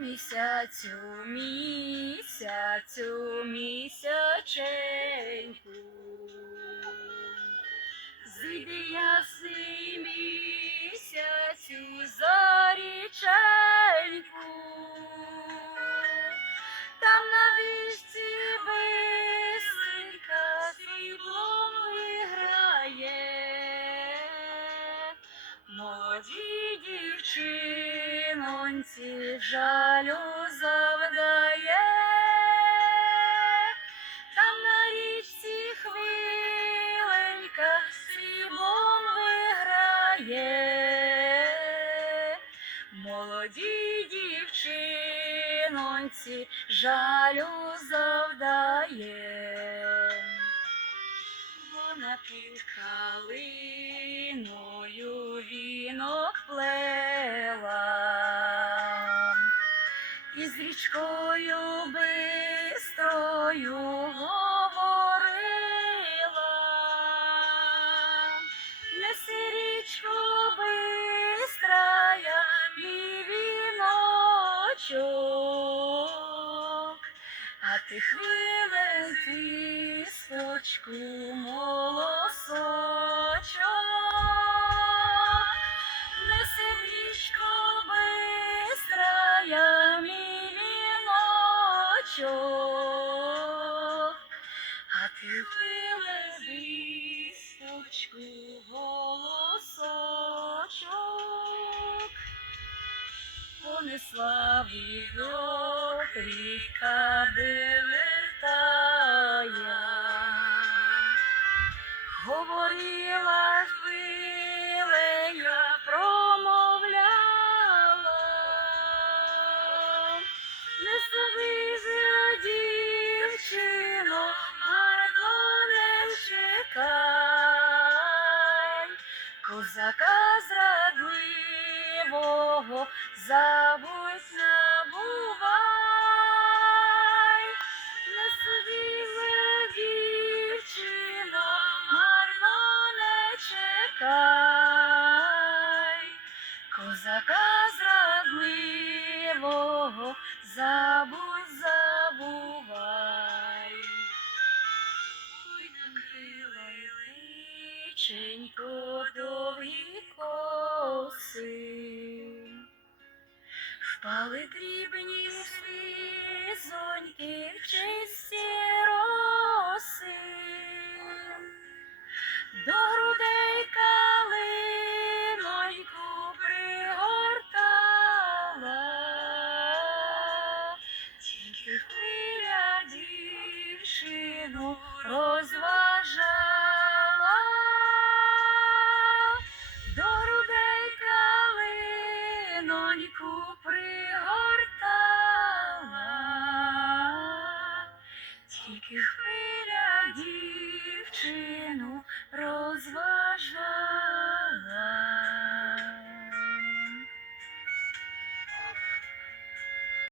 місяцю, місяцю, місяченьку. Зійди ясний місяці за річеньку, там на вишці бистренька сріблом виграє, молодій дівчиноньці жалю завдає. Там на річці хвиленька сріблом виграє, молодій дівчиноньці жалю завдає. Вона під калиною вінок плела, і з річкою бистрою говорила. Неси, річко бистрая, мій віночок, а ти хвилин кісточку молосочок. Неси, річко бистрая, мій віночок, а ти хвилин кісточку голосочок. Понесла вітрок, ріка вилетає, говорила хвилею, промовляла. Не совися, дівчино, марно не чекай, козака зрадливого забудь, набувай. Не совися, дівчино, марно не чекай, козака зрадливого забудь, забувай. Ой, накрила й личенько довгі коси, впали дрібні слізоньки в чисті роси.